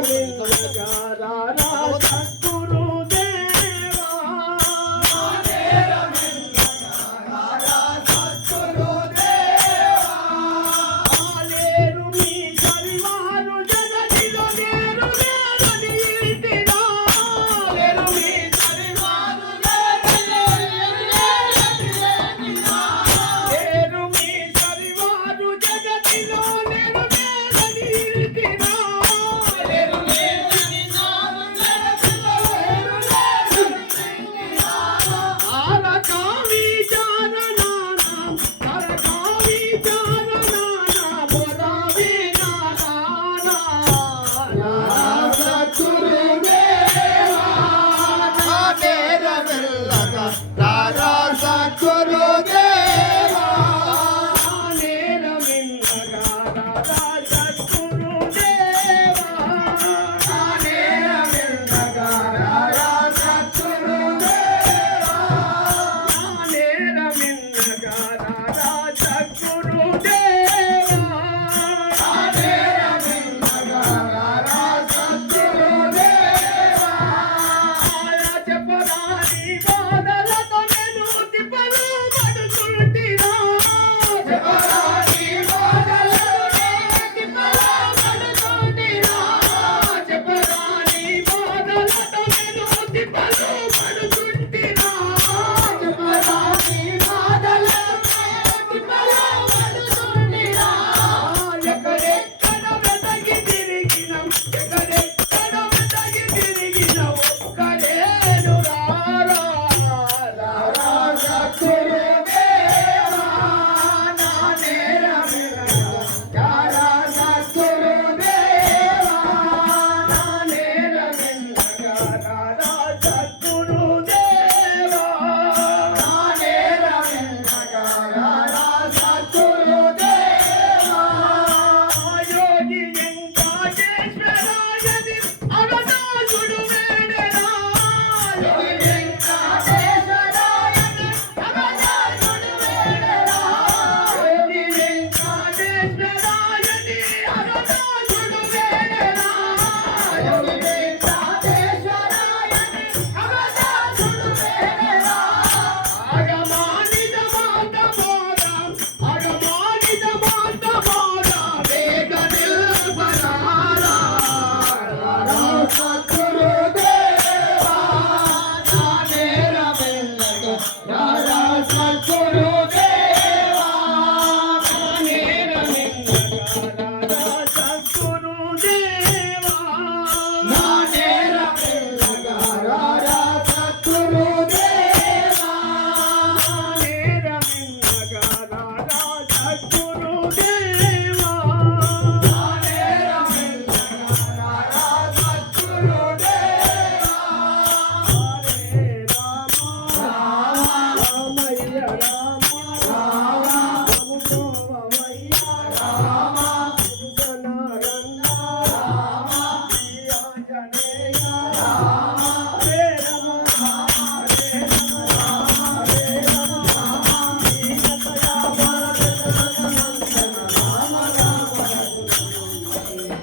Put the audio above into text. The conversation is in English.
Ramalinga Raja Raja.